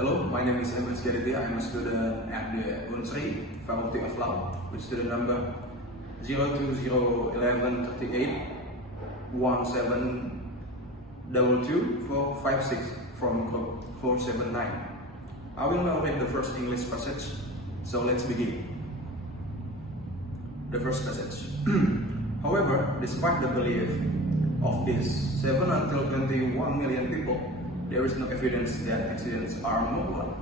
Hello, my name is Emrys Gaditya. I'm a student at the Unsri, Faculty of Law, with student number 020113817222456 from group 479. I will now read the first English passage, so let's begin. The first passage. However, despite the belief of these 7 until 21 million people, there is no evidence that accidents are more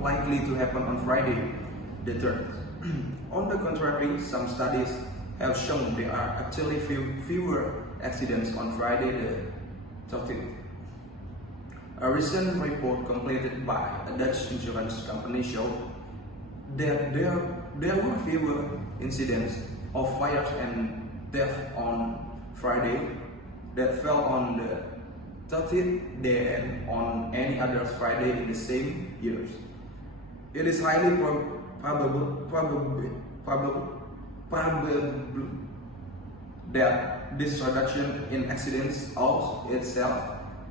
likely to happen on Friday the 3rd. On the contrary, some studies have shown there are actually fewer accidents on Friday the 13th. A recent report completed by a Dutch insurance company showed that there were fewer incidents of fires and death on Friday that fell on the 30th day and on any other Friday in the same years. It is highly probable that this reduction in accidents owes itself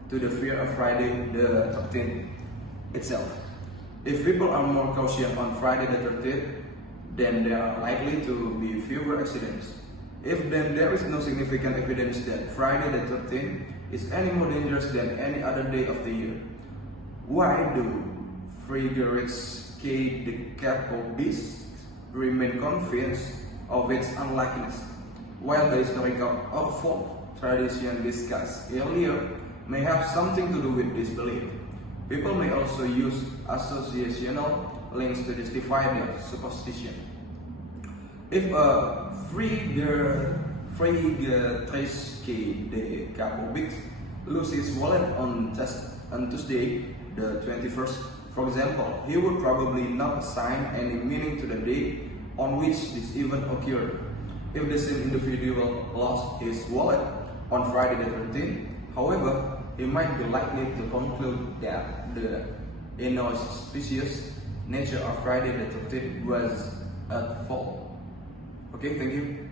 to the fear of Friday the 13th itself. If people are more cautious on Friday the 13th, then there are likely to be fewer accidents. If then there is no significant evidence that Friday the 13th is any more dangerous than any other day of the year, why do Friedrichs K. de Jacobus remain convinced of its unlikeness, while the historical or folk tradition discussed earlier may have something to do with this belief? People may also use associational links to justify their superstition. If a Friedrich de Jacobus loses his wallet on Tuesday the 21st, for example, he would probably not assign any meaning to the day on which this event occurred. If the same individual lost his wallet on Friday the 13th, however, he might be likely to conclude that the inauspicious nature of Friday the 13th was at fault. Okay, thank you.